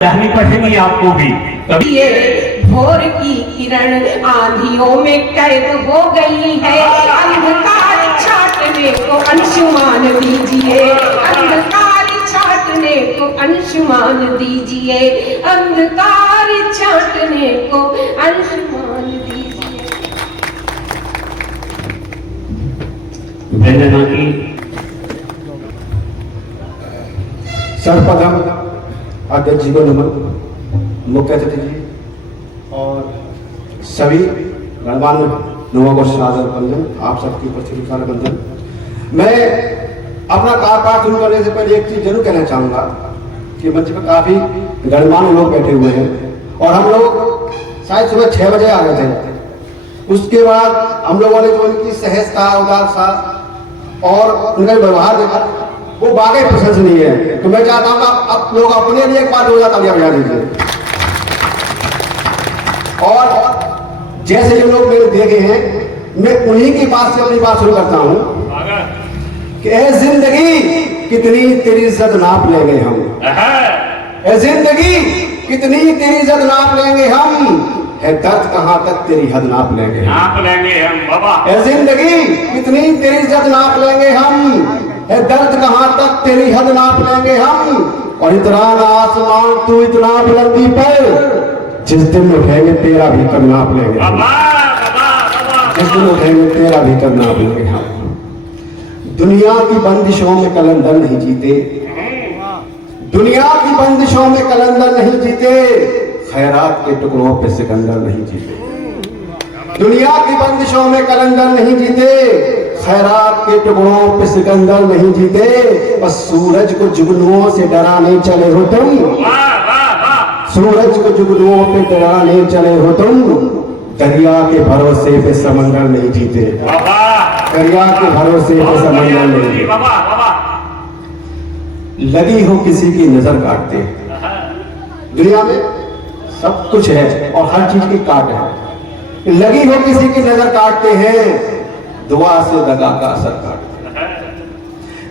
रहनी पड़ेगी आपको भी। ये भोर की किरण आंधियों में कैद हो गई है, अंधकार छाटने को अंशुमान दीजिए, अंधकार छाटने को अंशुमान दीजिए, अंधकार छाटने को अंशुमान दीजिए। वंदना की सर्वप्रथम अध्यक्ष जी को नमन, मुख्य अतिथि जी और सभी गणमान्य लोगों को सादर वंदन, आप सबकी उपस्थिति का वंदन। मैं अपना कार्यकाल शुरू करने से पहले एक चीज जरूर कहना चाहूँगा कि मंच पर काफ़ी गणमान्य लोग बैठे हुए हैं और हम लोग शायद सुबह 6 बजे आ गए थे। उसके बाद हम लोगों ने जो उनकी सहजता, उदारता और उनका व्यवहार देखा वो वाकई प्रशंसनीय है। तो मैं चाहता हूँ आप लोग अपने लिए एक बार 2000 तालियां बजा दीजिए। और जैसे जो लोग मेरे देखे हैं, मैं उन्हीं की बात से अपनी बात शुरू करता हूँ कि ए जिंदगी कितनी तेरी इज्जत नाप लेंगे हम, ए जिंदगी कितनी तेरी इज्जत नाप लेंगे हम, है दर्द कहाँ तक तेरी हद नाप लेंगे हम बाबा। ए जिंदगी कितनी तेरी इज्जत नाप लेंगे हम, है दर्द कहाँ तक तेरी हद नाप लेंगे हम। और इतना आसमान तू इतना बुलंदी पर, जिस दिन उठेंगे तेरा भी कद नाप लेंगे हम, जिस दिन उठेंगे तेरा भी कद नाप लेंगे हम। दुनिया की बंदिशों में कलंदर नहीं जीते, दुनिया की बंदिशों में कलंदर नहीं जीते, खैरात के टुकड़ों पे सिकंदर नहीं जीते। दुनिया की बंदिशों में कलंदर नहीं जीते, खैरात के टुकड़ों पे सिकंदर नहीं जीते। बस सूरज को जुगनुओं से डराने चले हो तुम, सूरज को जुगनुओं पे डराने चले हो तुम, दरिया के भरोसे पे समंदर नहीं जीते, दरिया के भरोसे पे समंदर नहीं जीते। लगी हो किसी की नजर काटते, दुनिया में सब कुछ है और हर चीज की काट है। लगी हो किसी की नजर काटते हैं, दुआ से दगा का असर काटते हैं।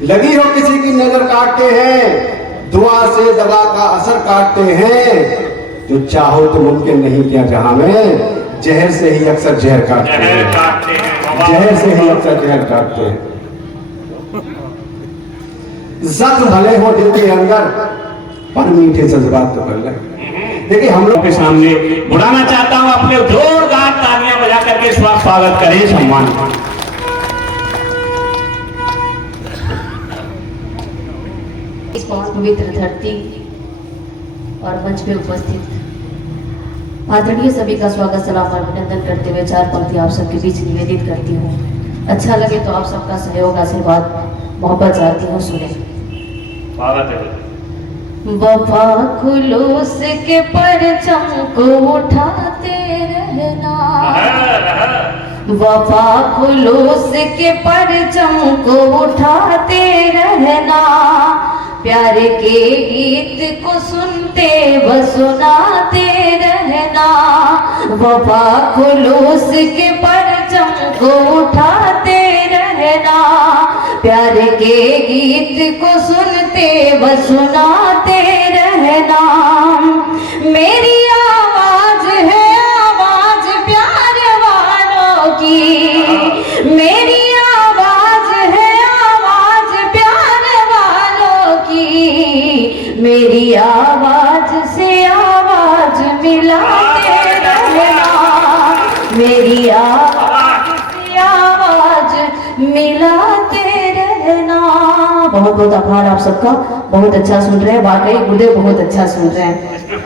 लगी हो किसी की नजर काटते हैं, दुआ से दगा का असर काटते हैं। जो चाहो तो मुमकिन नहीं क्या जहां में, जहर से ही अक्सर जहर काटते हैं, जहर से ही अक्सर जहर काटते हैं। जख्म भले हो दिल के अंदर, पर मीठे जज्बात तो कर ले। देखिए हम लोग के सामने बुलाना चाहता हूँ, अपने जोरदार तालियां बजा करके स्वागत करें, सम्मान। इस पवित्र धरती और मंच पे उपस्थित आदरणीय सभी का स्वागत, सलाम और अभिनंदन करते हुए 4 पंक्ति आप सबके बीच निवेदित करती हूँ। अच्छा लगे तो आप सबका सहयोग, आशीर्वाद, मोहब्बत चाहती हूँ, सुने। वफा खुलूस के परचम को उठाते रहना, वफा खुलूस के परचम को उठाते रहना, प्यार के गीत को सुनते व सुनाते रहना, वफा खुलूस के परचम को उठाते रहना, प्यार के गीत को सुनते व सुनाते रहना। मेरी आवाज है आवाज प्यार वालों की, मेरी आवाज है आवाज प्यार वालों की, मेरी आवाज से आवाज मिलाते रहना, मेरी आवाज से आवाज मिलाते रहना। बहुत बहुत आभार आप सबका, बहुत अच्छा सुन रहे हैं, वाकई गुरुदेव बहुत अच्छा सुन रहे हैं।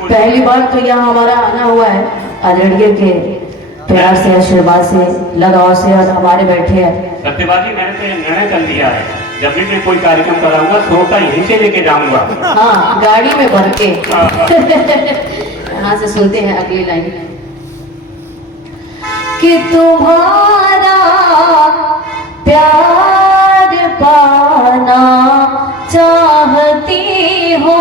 पहली बार तो यहाँ हमारा आना हुआ है, आदरणीय के प्यार से, आशीर्वाद से, लगाव से, और हमारे बैठे हैं। सत्यवादी मैंने तो ये निर्णय कर लिया है, जब भी मैं कोई कार्यक्रम कराऊंगा श्रोता यहीं से लेके जाऊंगा। हाँ, गाड़ी में भर के। यहाँ से सुनते हैं अगली लाइन कि तुम्हारा प्यार पाना चाहती हो,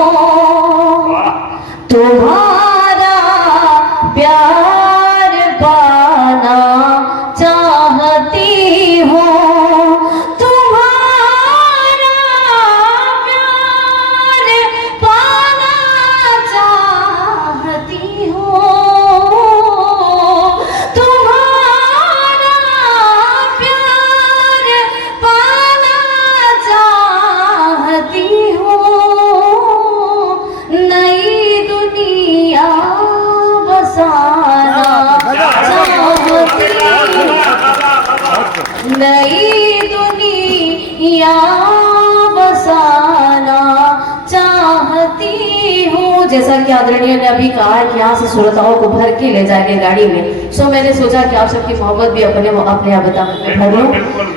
तुम्हारा प्यार पाना चाहती हो, तुम्हारा प्यार पाना चाहती बसाना चाहती हूँ, नई दुनिया बसाना चाहती हूँ। जैसा कि आदरणीय ने अभी कहा है कि यहाँ से श्रोताओं को भर के ले जाएंगे गाड़ी में, सो मैंने सोचा कि आप सबकी मोहब्बत भी अपने अबता में भर लूं।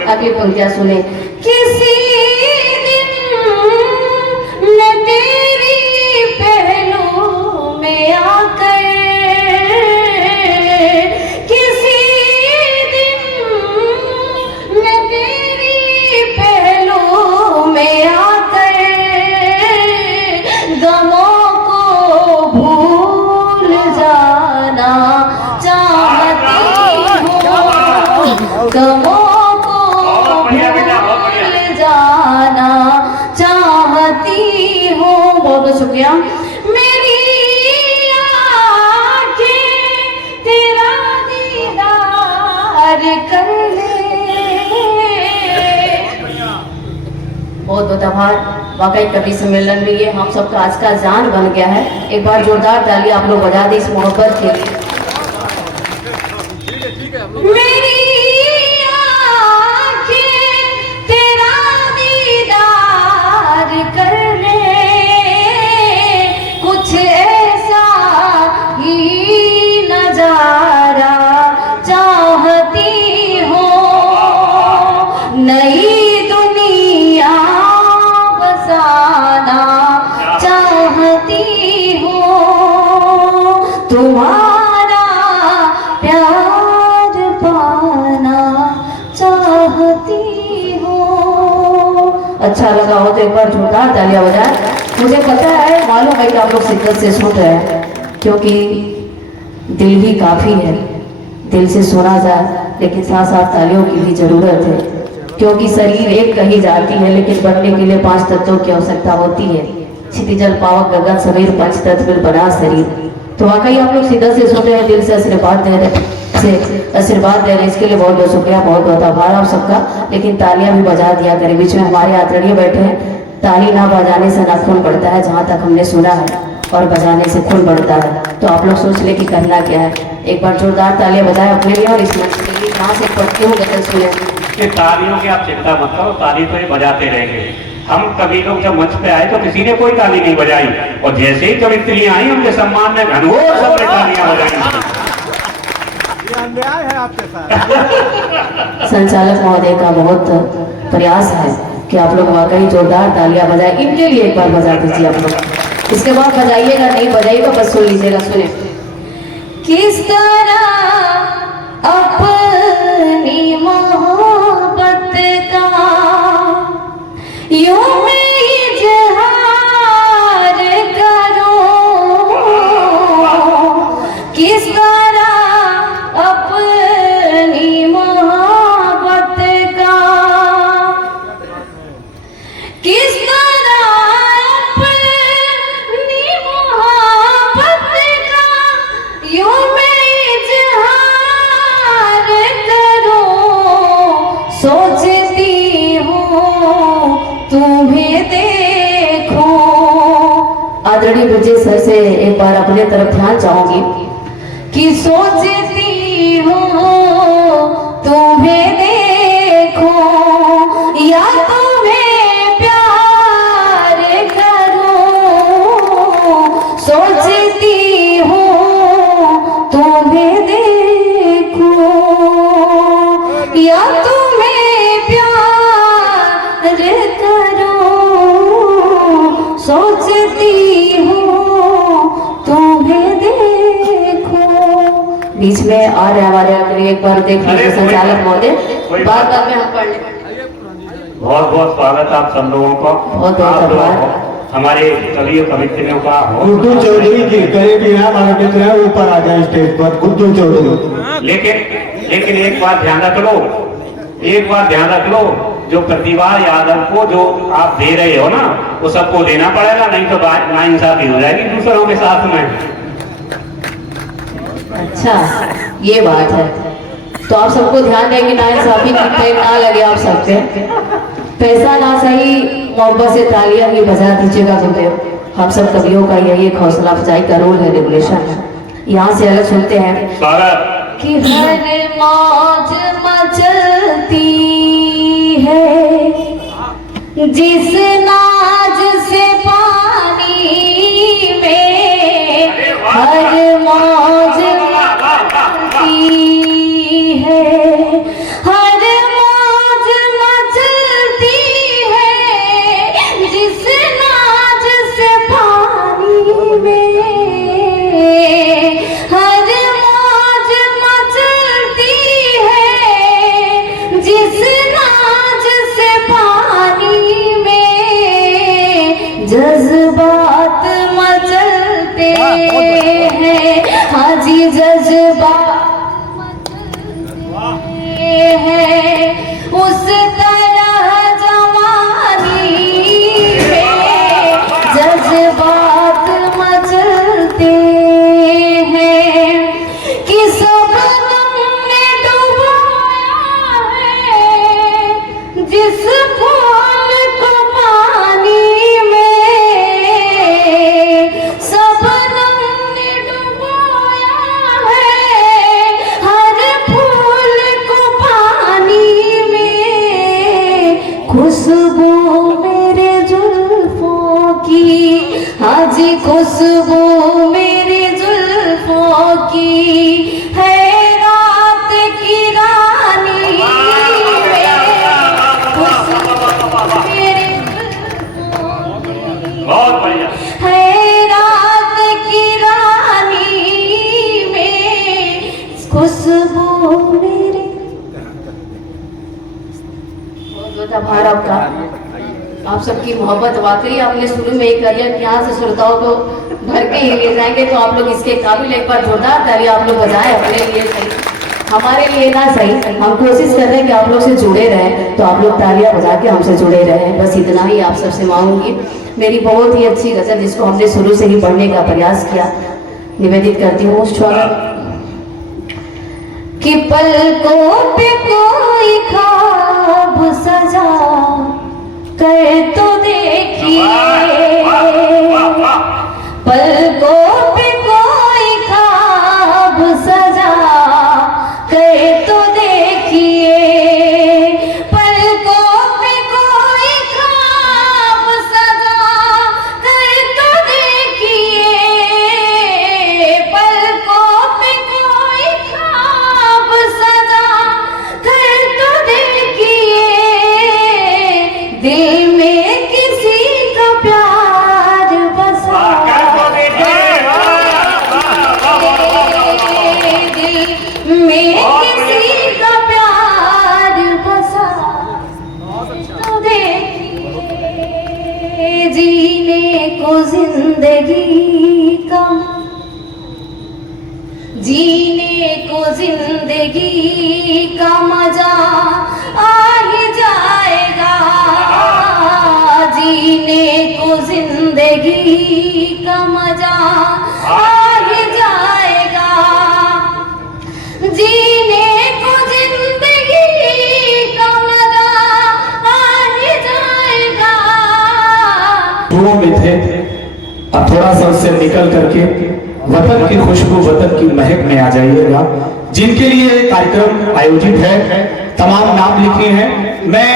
अगली पंक्तियाँ सुने। किसी दिन मैं तेरी पहलू में आकर, किसी दिन मैं तेरी पहलू में आकर गमों को भूल जाना चाहती हूँ, गमों को भूल जाना चाहती हूँ। बहुत बहुत शुक्रिया। मेरी आँखें तेरा दीदार कर ले। बहुत बहुत आभार। वाकई कवि सम्मेलन में ये हम सबका आज का जान बन गया है। एक बार जोरदार ताली आप लोग बजा दें इस मोहब्बत के लिए। मेरी आँखें तेरा दीदार कर ले, कुछ ऐसा ही नजारा चाहती हो, नई दुनिया बसाना चाहती हो, तुम्हारा प्यार पाना चाहती हो। अच्छा लगा हो तो एक बार जोरदार तालियां बजाएं। मुझे पता है, मालूम है कि आप लोग शिद्दत से सुन रहे हैं, क्योंकि दिल भी काफी है, दिल से सुना जाए, लेकिन साथ साथ तालियों की भी जरूरत है, क्योंकि शरीर एक कही जाती है, लेकिन बनने के लिए 5 तत्वों की आवश्यकता होती है। क्षिति जल पावक गगन समीर 5 तत्व मिल बना शरीर। तो वाकई आप लोग सीधा से सुन रहे हैं, दिल से आशीर्वाद दे रहे हैं, इसके लिए बहुत बहुत शुक्रिया, बहुत बहुत आभार आप सबका। लेकिन तालियां भी बजा दिया करें। बीच में हमारे आदरणीय बैठे हैं, ताली ना बजाने से ना खून बढ़ता है, जहाँ तक हमने सुना है, और बजाने से खून बढ़ता है। तो आप लोग सोच ले कि करना क्या है। एक बार जोरदार तालियां बजाएं अपने लिए और इस मंच के लिए। यहाँ से पढ़ती हूँ गजल सुने। कि तालियों की आप चिंता मत करो, ताली तो ये बजाते रहेंगे। हम कभी लोग जब मंच पे आए तो किसी ने कोई ताली नहीं बजाई, और जैसे ही कवित्रियां आई उनके सम्मान में घनघोर सबने तालियां बजाई। अन्याय है आपके साथ। संचालक महोदय का बहुत प्रयास है कि आप लोग वाकई जोरदार तालियां बजाएं। इनके लिए एक बार बजा दीजिए आप लोग। इसके बाद बजाइएगा नहीं बजाइएगा, बस सुन लीजिएगा। सुने। किस तरह अपनी मोहब्बत का यूं मैं इजहार करूं, किस तरह अपनी मोहब्बत का, किस तरह अपनी मोहब्बत का यूं मैं इजहार करूं, सोचती हूँ तुम्हें देखूं। आदरणीय ब्रजेश सर से एक बार अपने तरफ ध्यान चाहूंगी कि सोचती हूँ तुम्हें देखूं, या तुम्हें प्यार करूं, सोचती हूँ तुम्हें देखूं, या तुम्हें प्यार करूं, सोचती हूँ तुम्हें देखूं। बीच में आ रहे हमारे लिए एक बार देख लीजिए संचालक महोदय, बाद बाद में हम पढ़ लें। बहुत बहुत स्वागत आप सब लोगों का। बहुत बहुत आभार। हमारे कवि और कवित्रियों का गुड्डू चौधरी की करीबी है, हमारे मित्र हैं, ऊपर आ जाए स्टेज पर। गुड्डू चौधरी। लेकिन एक बात ध्यान रख लो, एक बात ध्यान रख लो, जो प्रतिभा यादव को जो आप दे रहे हो ना, वो सबको देना पड़ेगा, नहीं तो नाइंसाफी हो जाएगी दूसरों के साथ में। अच्छा ये बात है, तो आप सबको ध्यान देंगे, नाइंसाफी की टाइम ना लगे आप सबसे। पैसा ना सही, मोहब्बत से तालियां ही बजा दीजिएगा गुरुदेव। हम सब कवियों का यही एक हौसला अफजाई का रोल है, रेगुलेशन है। यहाँ से अलग सुनते हैं स्वागत। कि हर मौज मचलती है जिस नाज से पानी में, हर मौज मचलती है, हर मौज मचलती है जिस नाज से पानी में, हर मौज मचलती है जिस नाज से पानी में, जज्बात मचलते हैं, हाँ जी जज्बात मचलते हैं उस तरह जवानी में, जज्बात मचलते हैं कि सबनम ने डुबोया है जिस फूल को पानी में, सबनम ने डुबोया है हर फूल को पानी में, खुशबू मेरे जुल्फों की, हाँ जी खुशबू मेरी जुल्फों की है रात की रानी में, खुशबू मेरी जुल्फों की बहुत बढ़िया। है रात की रानी में, खुशबू मेरी। बहुत बहुत आभार आपका, आप सबकी मोहब्बत। वाकई आपने शुरू में ही कर लिया कि यहाँ से श्रोताओं को भर के ही ले जाएंगे, तो आप लोग इसके काबिल एक बार जोरदार ताली आप लोग बजाएं अपने लिए, सही हमारे लिए ना सही। हम कोशिश कर रहे हैं कि आप लोग से जुड़े रहें, तो आप लोग तालियां बजा के हमसे जुड़े रहें, बस इतना ही आप सबसे मांगूंगी। मेरी बहुत ही अच्छी गजल जिसको हमने शुरू से ही पढ़ने का प्रयास किया, निवेदित करती हूँ। स्वागत। कि पलकों पे कोई ख्वाब सजा कर तो देखिए, पलकों पे कोई ख्वाब सजा कर तो देखिए, पलकों पे कोई ख्वाब सजा कर तो देखिए, पलकों पे कोई ख्वाब सजा कर तो देखिए, दिल में किसी का प्यार बसा, दिल में किसी का प्यार बसा तो देखिए, जीने को जिंदगी का, जीने को जिंदगी का मजा आ ही जाएगा, जीने को जिंदगी का मजा आ ही जाएगा, जीने को जिंदगी का मजा आ ही जाएगा। शुरू में थे, अब थोड़ा सा उससे निकल करके वतन की खुशबू, वतन की महक में आ जाइएगा। जिनके लिए ये कार्यक्रम आयोजित है, तमाम नाम लिखे हैं, मैं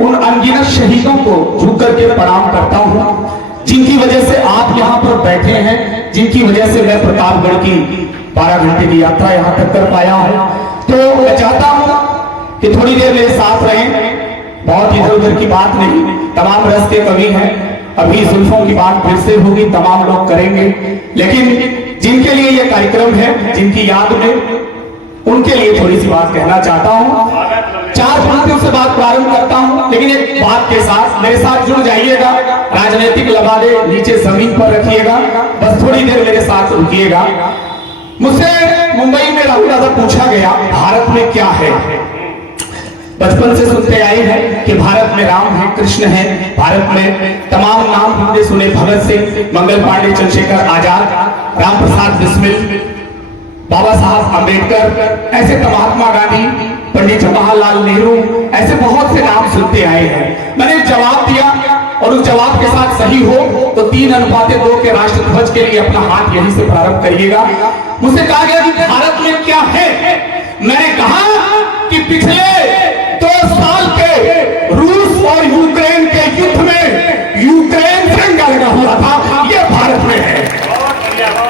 उन अनगिनत शहीदों को झुक करके प्रणाम करता हूं, जिनकी वजह से आप यहाँ पर बैठे हैं, जिनकी वजह से मैं प्रतापगढ़ की 12 घंटे की यात्रा यहाँ तक कर पाया हूँ। तो मैं चाहता हूँ कि थोड़ी देर मेरे साथ रहें, बहुत इधर उधर की बात नहीं, तमाम रस के कवि हैं, अभी जुल्फों की बात फिर से होगी, तमाम लोग करेंगे, लेकिन जिनके लिए ये कार्यक्रम है, जिनकी याद में, उनके लिए थोड़ी सी बात कहना चाहता हूँ। 4 पंक्तियों से बात प्रारंभ करता हूँ, लेकिन एक बात के साथ मेरे साथ जुड़ जाइएगा, राजनीतिक लबादे नीचे जमीन पर रखिएगा, बस थोड़ी देर मेरे साथ रुकिएगा। मुझसे मुंबई में राहुल दादा पूछा गया, भारत में क्या है? बचपन से सुनते आए हैं कि भारत में राम है, कृष्ण है, भारत में तमाम नाम हमने सुने, भगत सिंह, मंगल पांडे, चंद्रशेखर आजाद, राम प्रसाद बिस्मिल, बाबा साहब अंबेडकर, ऐसे महात्मा गांधी, पंडित जवाहरलाल नेहरू, ऐसे बहुत से नाम सुनते आए हैं। मैंने जवाब दिया और उस जवाब के साथ सही हो तो 3:2 के राष्ट्र ध्वज के लिए अपना हाथ यहीं से प्रारंभ करिएगा। मुझसे कहा गया कि भारत में क्या है। मैंने कहा कि पिछले 2 साल के रूस और यूक्रेन के युद्ध में यूक्रेन तिरंगा लगा हुआ था, यह भारत में है।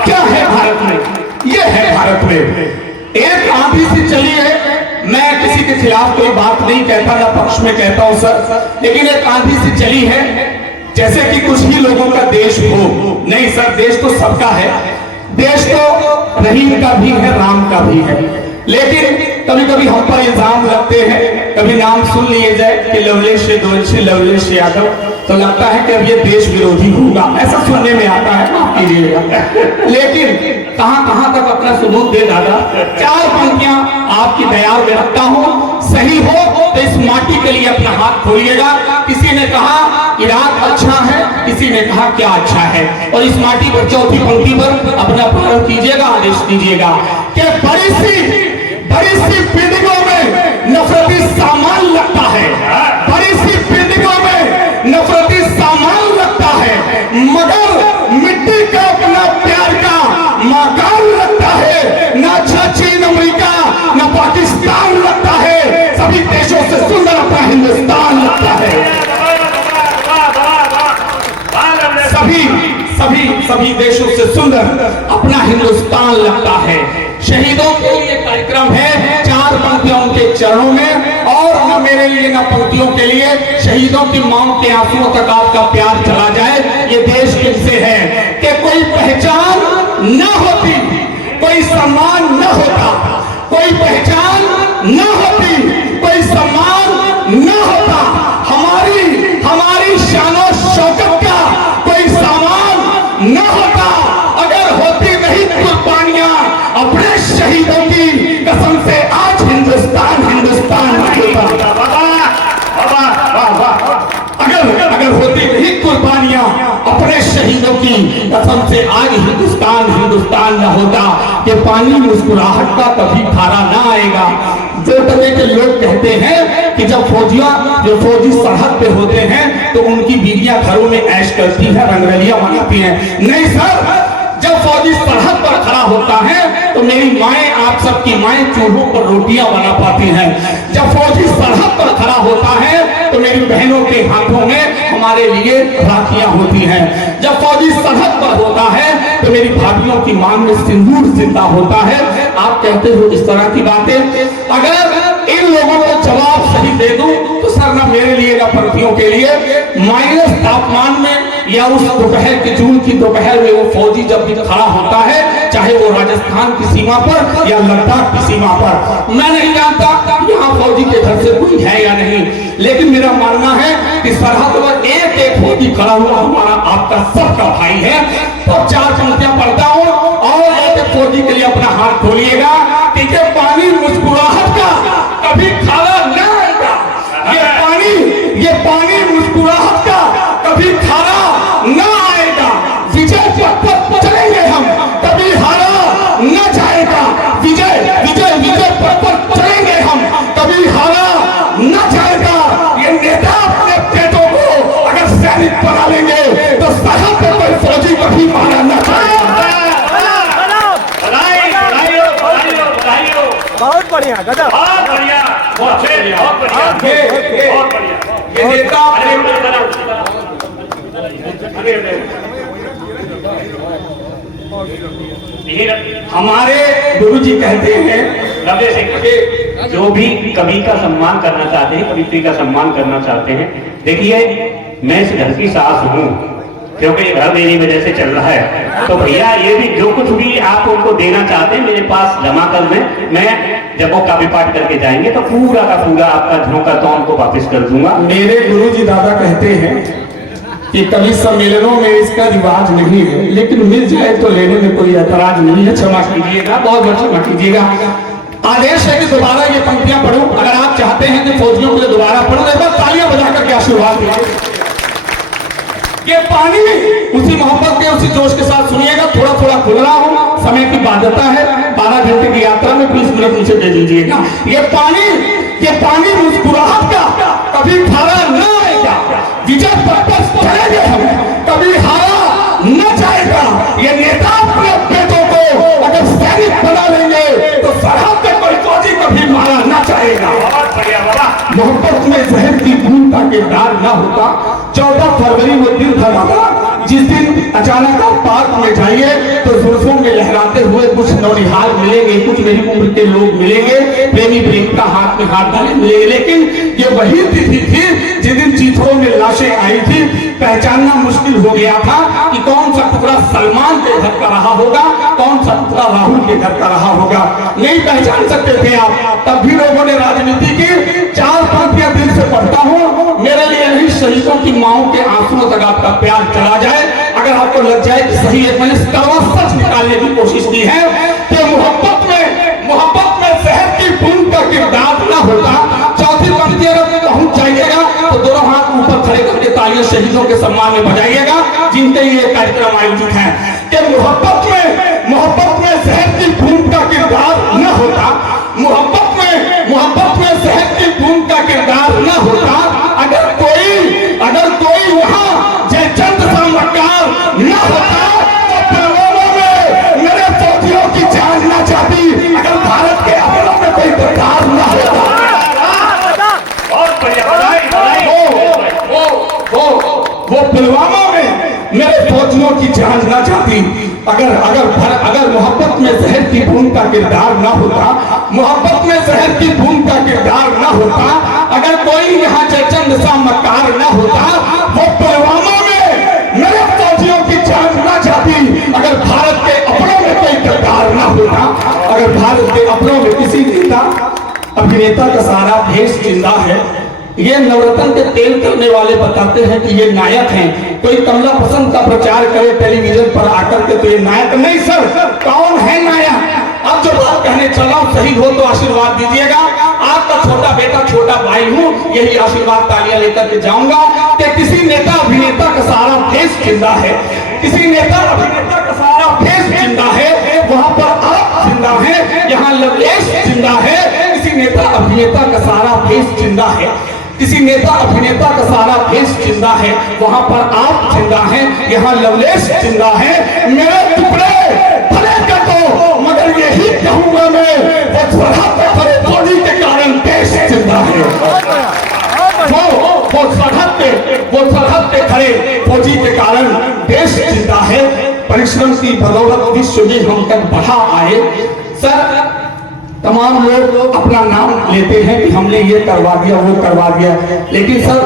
क्या है भारत में? यह है भारत में। एक आंधी सी चली है, मैं किसी के खिलाफ कोई बात नहीं कहता, ना पक्ष में कहता हूं सर, लेकिन एक आंधी सी चली है जैसे कि कुछ ही लोगों का देश हो। नहीं सर, देश तो सबका है, देश तो रहीम का भी है, राम का भी है, लेकिन कभी कभी हम पर इल्जाम लगते हैं। कभी नाम सुन लिए जाए कि लवलेश यादव, तो लगता है कि अब ये देश विरोधी होगा, ऐसा सुनने में आता है, माफ कीजिएगा। लेकिन कहां कहां तक अपना सबूत दे दादा। 4 पंक्तियां आपकी दया में रखता हूं, सही हो तो इस माटी के लिए अपना हाथ खोलिएगा। किसी ने कहा इराक अच्छा है, किसी ने कहा क्या अच्छा है, और इस माटी पर चौथी पंक्ति पर अपना प्रारंभ कीजिएगा, आदेश दीजिएगा कि बड़ी सी बिल्डिंगों में नफरती सामान लगता है, बड़ी सी बिल्डिंगों में नफरती सामान लगता है, मगर मिट्टी का अपना प्यार का मकान लगता है। ना अच्छा चीन अमेरिका ना पाकिस्तान लगता है, सभी देशों से सुंदर अपना हिंदुस्तान लगता है। सभी देशों से सुंदर अपना हिंदुस्तान लगता है। शहीदों के लिए कार्यक्रम है, 4 पंक्तियों उनके चरणों में, और न मेरे लिए न पंक्तियों के लिए। शहीदों की मांग के आंसुओं तक आपका प्यार चला जाए, ये देश किससे है कि कोई पहचान न होती, कोई सम्मान न होता, कोई पहचान न होती, कोई सम्मान न होता, हमारी शानो शौकत का कोई सामान न होता, अगर होती नहीं कुर्बानियां अपने शहीदों की कसम से आज हिंदुस्तान नहीं होता। अगर होती नहीं कुर्बानियां अपने शहीदों की कसम से आज हिंदुस्तान न होता। कि पानी मुस्कुराहट का कभी खारा ना आएगा। जो तरह के लोग कहते हैं कि जब फौजी सरहद पे होते हैं तो उनकी बीवियां घरों में ऐश करती है, रंगरलियां मनाती हैं। नहीं सर, जब फौजी सरहद पर खड़ा होता है तो मेरी माएं, आप सबकी माएं चूल्हों पर रोटियां बना पाती हैं। जब फौजी सरहद पर खड़ा होता है तो मेरी बहनों के हाथों में हमारे लिए राखियां होती हैं। जब फौजी सरहद पर होता है तो मेरी भाभियों की मांग में सिंदूर जिंदा होता है। आप कहते हो इस तरह की बातें, अगर इन लोगों को जवाब सही दे दूं तो सर ना मेरे लिए ना पंक्तियों के लिए माइनस तापमान में या उस दोपहर की जून की दोपहर में वो फौजी जब भी खड़ा होता है, चाहे वो राजस्थान की सीमा पर या लद्दाख की सीमा पर, मैं नहीं जानता यहाँ फौजी के घर से कोई है या नहीं, लेकिन मेरा मानना है कि सरहद पर एक फौजी खड़ा हुआ हमारा आपका सबका भाई है। तो 4 पंक्तियां पढ़ता हूँ और एक फौजी के लिए अपना हाथ खोलिएगा कि पानी मुस्कुराहट का कभी खारा न आएगा। ये पानी मुस्कुराहट का कभी खारा न आएगा। विजय पथ पर चलेंगे हम, कभी हारा न जाएगा। विजय पथ पर चलेंगे हम, कभी हारा न जाएगा। ये नेता अपने बेटों को अगर सैनिक बना लेंगे तो सरहद पर कोई फौजी कभी मारा न जाएगा। बहुत बढ़िया गजब, बहुत बढ़िया, बहुत बढ़िया। ये नेता हमारे गुरुजी कहते हैं, लवलेश सिंह, जो भी कवि का सम्मान करना चाहते हैं, कवित्री का सम्मान करना चाहते हैं, देखिए मैं इस घर की सास हूँ, क्योंकि ये घर मेरी वजह से चल रहा है। तो भैया ये भी जो कुछ भी आप उनको देना चाहते हैं मेरे पास जमा कर दें। मैं जब वो काव्य पाठ करके जाएंगे तो पूरा का पूरा आपका झोंका तो उनको वापिस कर दूंगा। मेरे गुरुजी दादा कहते हैं कि कवि सम्मेलनों में इसका रिवाज नहीं है, लेकिन मिल जाए तो लेने में कोई ऐतराज नहीं है। क्षमा कीजिएगा, बहुत बहुत क्षमा कीजिएगा। आदेश है कि दोबारा ये पंक्तियां पढ़ूं। अगर आप चाहते हैं कि फौजियों के लिए दोबारा पढ़ूं, एक बार तालियां बजा करके आशीर्वाद दीजिए। ये पानी उसी मोहब्बत के उसी जोश के साथ सुनिएगा। थोड़ा थोड़ा खुल रहा हूं, समय की बाध्यता है, 12 घंटे की यात्रा में 20 मिनट नीचे दे दीजिएगा। ये पानी मुस्कुराहट का कभी खारा न आएगा। विजय पथ पर चलेंगे हम, कभी हारा न जाएगा। ये नेता अपने बेटों को अगर सैनिक बना लेंगे तो सरहद पे कोई फौजी कभी मारा न जाएगा। बहुत बढ़िया बाबा। मोहब्बत में जहर की बूंद का किरदार न होता। 14 फरवरी वो दिन था बाबा, जिस दिन अचानक आप पार्क में जाइए तो जुल्फों में लहराते हुए कुछ नौनिहाल मिलेंगे, कुछ मेरी उम्र के लोग मिलेंगे, प्रेमी प्रेमिका हाथ में हाथ डाले मिलेंगे। लेकिन ये वही तिथि थी जिस दिन चित्रों में लाशें आई थी। पहचानना मुश्किल हो गया था कि कौन सा टुकड़ा सलमान के घर का रहा होगा, कौन सा टुकड़ा राहुल के घर का रहा होगा। नहीं पहचान सकते थे आप। तब भी लोगों ने राजनीति की 4 पंक्तियां दिल से पढ़ता हूँ। मेरे लिए नहीं, शहीदों की माओं के आंसुओं तक आपका प्यार चला जाए। अगर आपको लग जाए कि सही है, मैंने कड़वा सच निकालने की कोशिश की है कि मोहब्बत में जहर की बूंद का किरदार न होता। चौथी पंक्ति अगर पहुंच जाइएगा तो दोनों हाथ ऊपर खड़े करके तालियां शहीदों के सम्मान में बजाइएगा जिनके ये कार्यक्रम आयोजित है। कि मोहब्बत में जहर की बूंद का किरदार न होता। मोहब्बत में जहर की बूंद का किरदार न होता। अगर कोई वहां जयचंद सा मक्कार न होता तो पुलवामा में मेरे फौजियों की जान न जाती। अगर भारत के अपनों में कोई गद्दार न होता। बहुत बढ़िया, बधाई बधाई। वो पुलवामा में मेरे फौजियों की जान न जाती। अगर मोहब्बत में जहर की बूंद का किरदार न होता, मोहब्बत में जहर की बूंद का किरदार न होता, अगर कोई यहाँ जयचंद सा मक्कार न होता, वो पुलवामा में मेरे फौजियों की जान न जाती। अगर भारत के अपनों में कोई किरदार न होता, अगर भारत के अपनों में किसी नेता अभिनेता का सारा भेष जिंदा है। ये नवरत्न के तेल करने वाले बताते हैं कि ये नायक हैं। कोई कमला पसंद का प्रचार करे टेलीविजन पर आकर के तो ये नायक नहीं। सर कौन है नायक? अब जो बात कहने चला हूं सही हो तो आशीर्वाद दीजिएगा। आपका छोटा बेटा छोटा भाई हूं, यही आशीर्वाद तालियां लेकर के जाऊंगा कि किसी नेता अभिनेता का सारा भेष जिंदा है। किसी नेता अभिनेता का सारा भेष जिंदा है, वहां पर आप जिंदा है, यहाँ लवलेश जिंदा है। किसी नेता अभिनेता का सारा भेष जिंदा है। किसी नेता अभिनेता का सारा भेष जिंदा है, वहां पर आप जिंदा हैं, यहाँ लवलेश जिंदा है। मेरे टुकड़े भले कर दो मगर यही कहूंगा मैं, वो सरहद पे खड़े फौजी के कारण देश जिंदा है। वो सरहद पे खड़े फौजी के कारण देश जिंदा है। परिश्रम की बदौलत विश्व में हम तक बढ़ा आए। सर तमाम लोग अपना नाम लेते हैं कि हमने ये करवा दिया वो करवा दिया, लेकिन सर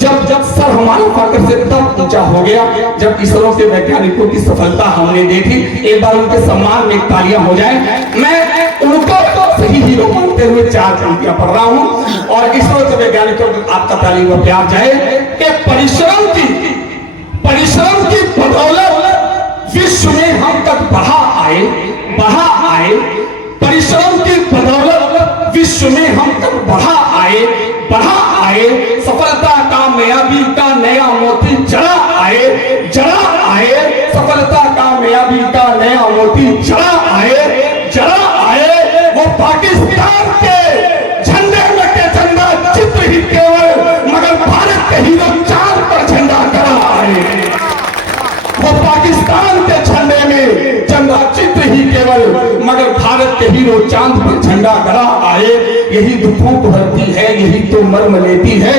जब सर हमारे फाकर से तब ऊंचा हो गया जब इसरो के वैज्ञानिकों की सफलता हमने देखी। एक बार उनके सम्मान में तालियां हो जाए। मैं उनको तो सही हीरो मानते हुए 4 पंक्तियां पढ़ रहा हूं और इसरो के वैज्ञानिकों को आपका ताली व प्यार जाए कि परिश्रम की बदौलत विश्व में हम तक बढ़ा आए। परिश्रम की बदौलत विश्व में हम तक बढ़ा आए। सफलता कामयाबी का नया मोती जड़ा आए। सफलता कामयाबी का नया मोती जड़ा आए। वो पाकिस्तान के झंडे में के झंडा चित्र ही केवल मगर भारत के हीरो चांद पर झंडा गड़ा आए। वो पाकिस्तान के झंडे में झंडा चित्र ही केवल मगर भारत के हीरो चांद पर झंडा गड़ा आए। यही दुखों को हरती है, यही तो मर्म लेती है।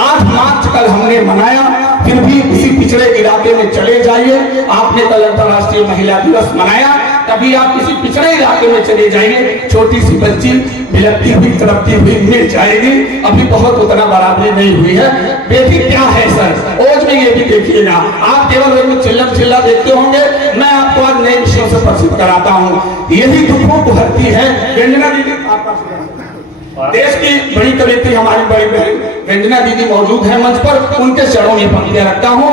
8 मार्च कल हमने मनाया, फिर भी किसी पिछड़े इलाके में चले जाइए। आपने कल अंतर्राष्ट्रीय महिला दिवस मनाया, कभी आप किसी पिछड़े इलाके में चले जाइए, छोटी सी बच्ची बिलकती हुई तड़पती हुई मिल जाएगी। अभी बहुत उतना बराबरी नहीं हुई है। बेटी क्या है सर, ओज में ये भी देखिएगा। आप केवल चिल्ला देखते होंगे, मैं आपको आज नए विषयों से परिचित कराता हूँ। यही दुखों को हरती है। व्यंजना दीदी आपका देश की बड़ी कवियत्री हमारी बड़ी बहन व्यंजना दीदी मौजूद है मंच पर, उनके चरणों में पंक्तियां रखता हूँ।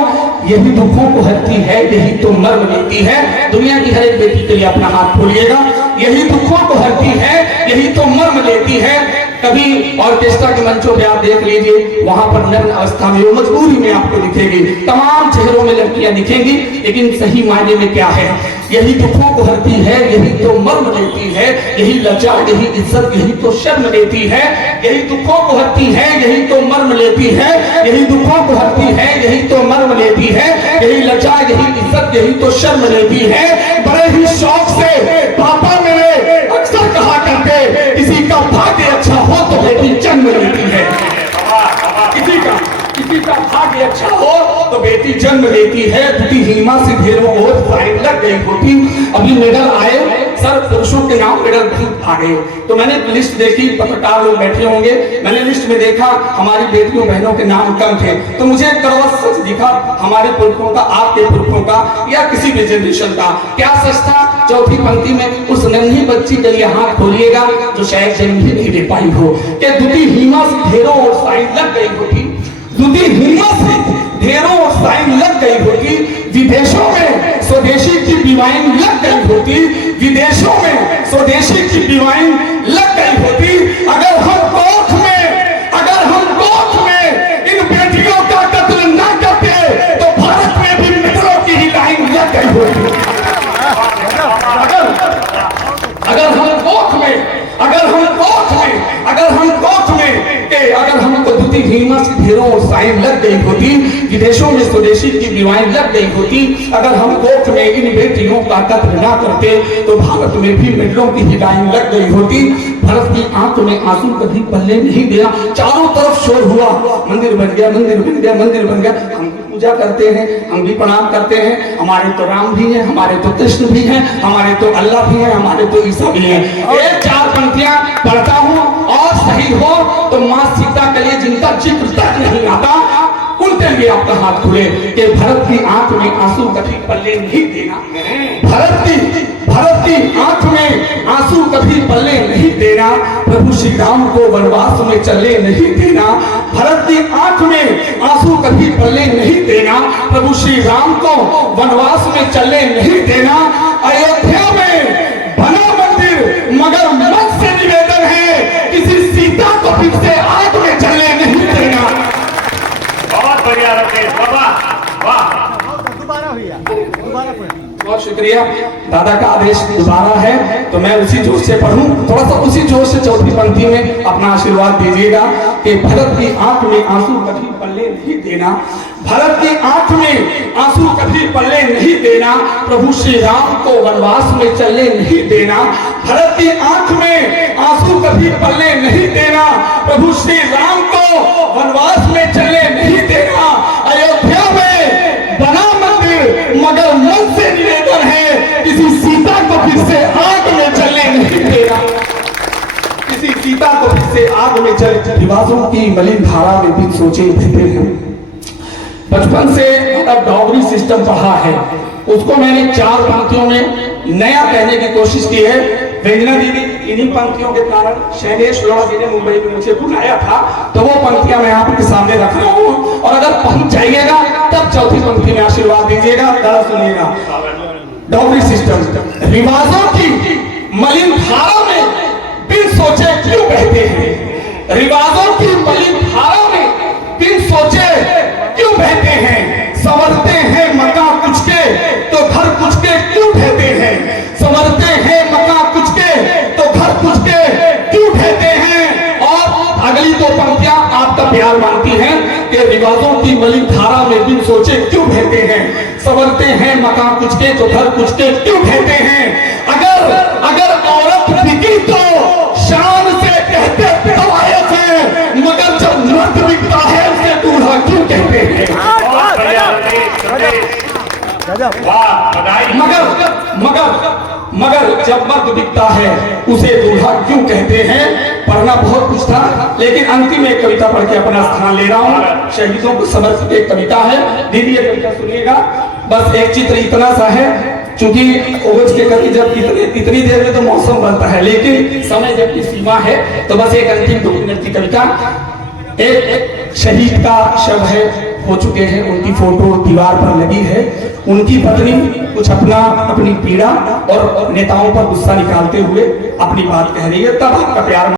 यही दुखों को हरती है, यही तो मर्म लेती है। दुनिया की हर एक बेटी के लिए अपना हाथ खोलिएगा। यही दुखों को हरती है, यही तो मर्म लेती है। कभी ऑर्केस्ट्रा के मंचों पे आप देख लीजिए, वहां पर नग्न अवस्था में वो मजबूरी में आपको दिखेगी। तमाम चेहरों में लड़कियां दिखेंगी, लेकिन सही मायने में क्या है? यही दुखों को हरती है, यही तो मर्म देती है, यही लज्जा, यही इज्जत, यही तो शर्म देती है। यही दुखों को हरती है, यही तो मर्म लेती है, यही दुखों को हरती है, यही तो मर्म लेती है, यही लज्जा, यही इज्जत, यही तो शर्म लेती है। बड़े ही शौक से पापा मेरे अक्सर कहा करते, किसी का भाग्य अच्छा हो तो बेटी जन्म लेती है। किसी का भाग्य अच्छा हो तो बेटी जन्म लेती है। दुटी हीमा से ढेरों और फाइन लग गई होती। अभी मेडल आए, सर पुरुषों के नाम मेडल बहुत आ गए। तो मैंने लिस्ट देखी, पत्रकार लोग बैठे होंगे, मैंने लिस्ट में देखा हमारी बेटियों बहनों के नाम कम थे। तो मुझे एक कड़वा सच दिखा, हमारे पुरखों का, आपके पुरखों का या किसी भी जनरेशन का। क्या सच था? चौथी पंक्ति में उस नन्ही बच्ची के लिए हाथ खोलिएगा जो शायद जन्म भी नहीं दे पाई हो। कि दुटी हीमा से ढेरों और फाइन लग गई होती, दुटी हीमा से ढेरों और साइन लग गई होती। विदेशों में स्वदेशी की डिवाइन लग गई होती, विदेशों में स्वदेशी की डिवाइन लग गई होती। अगर हम कोख में इन बेटियों का कत्ल न करते तो भारत में भी मित्रों की ही लाइन लग गई होती। अगर हमको दुटी हीमा से ढेरों और साइन लग गई होती, विदेशों में स्वदेशी की डिवाइन लग गई होती। अगर हम कोख में इन बेटियों का कत्ल ना करते तो भारत में भी मित्रों की ही लाइन लग गई होती। भारत की आंख में आंसू कभी पल्ले नहीं देना। चारों तरफ शोर हुआ, मंदिर बन गया, मंदिर बन गया, मंदिर बन गया। हम भी पूजा करते हैं, हम भी प्रणाम करते हैं। हमारे तो राम भी हैं, हमारे तो कृष्ण भी हैं, हमारे तो अल्लाह भी हैं, हमारे तो ईसा भी हैं। एक चार पंक्तियां पढ़ता हूँ और सही हो तो माँ सीता के लिए जिनका जिक्र तक नहीं आता उनके लिए आपका हाथ खुले कि भारत की आंख में आंसू कभी पल्ले नहीं देना। भारत की आंख में आंसू कभी पल्ले नहीं देना। प्रभु श्री राम को वनवास में चले नहीं देना। भारत की आंख में आंसू कभी पल्ले नहीं देना। प्रभु श्री राम को वनवास में चले नहीं देना। अयोध्या में बना मंदिर मगर मन से निवेदन है किसी सीता को फिर से आग में चलने नहीं देना। बहुत बढ़िया रमेश बाबा, वाह। बहुत शुक्रिया। दादा का आदेश दोबारा है तो मैं उसी जोश से पढ़ूं, थोड़ा सा उसी जोश से चौथी पंक्ति में अपना आशीर्वाद दीजिएगा कि भारत की आंख में आंसू कभी पल्ले नहीं देना। भारत की आंख में आंसू कभी पल्ले नहीं देना। प्रभु श्री राम को वनवास में चलने नहीं देना। भारत की आंख में आंसू कभी पल्ले नहीं देना। प्रभु श्री राम को वनवास में चलने नहीं देना। अयोध्या में बना मंदिर मगर मन से निवेदन है किसी सीता को फिर से आग में चलने नहीं देना। किसी सीता को फिर से आग में चले। रिवाजों की मलिन धारा में भी सोचे बहते हैं। बचपन से मतलब डॉगरी सिस्टम पढ़ा है, उसको मैंने चार पंक्तियों में नया कहने की कोशिश की है। वेंजना दीदी इन्हीं पंक्तियों के कारण शैलेश लोढ़ा जी ने मुंबई में मुझे बुलाया था, तो वो पंक्तियां मैं आपके सामने रख रहा हूँ और अगर पहुंच जाइएगा तब चौथी पंक्ति में आशीर्वाद दीजिएगा। जरा सुनिएगा। डॉगरी सिस्टम रिवाजों की मलिन धारा में बिन सोचे क्यों बहते हैं। रिवाजों की मलिन धारा में बिन सोचे क्यों बहते हैं। संवरते हैं मकान कुछ के तो घर कुछ के क्यों ढहते हैं। संवरते हैं मकान कुछ के तो घर कुछ के क्यों ढहते हैं। और अगली दो पंक्तियां आपका प्यार मांगती हैं कि रिवाजों की मलिन धारा में बिन सोचे क्यों बहते हैं। संवरते हैं मकान कुछ के तो घर कुछ के क्यों ढहते हैं। अगर औरत बिकी तो शान से कहते रवायत है, मगर जब मर्द बिकता है उसे दूल्हा क्यों कहते हैं। वाह, बधाई। मगर जब मर्द बिकता है उसे दूल्हा क्यों कहते हैं। पढ़ना बहुत कुछ था लेकिन अंतिम एक कविता पढ़ के अपना स्थान ले रहा हूँ। शहीदों को समर्पित एक कविता है। दीदी ये कविता सुनिएगा। बस एक चित्र इतना सा है, क्योंकि ओज के कवि जब इतनी देर में तो मौसम बनता है, लेकिन समय जब की सीमा है तो बस एक अंतिम 2 मिनट की कविता। एक शहीद का शव है, हो चुके हैं, उनकी फोटो दीवार पर लगी है। उनकी पत्नी कुछ अपनी पीड़ा और नेताओं पर गुस्सा निकालते हुए अपनी बात कह रही है। तब आपका प्यार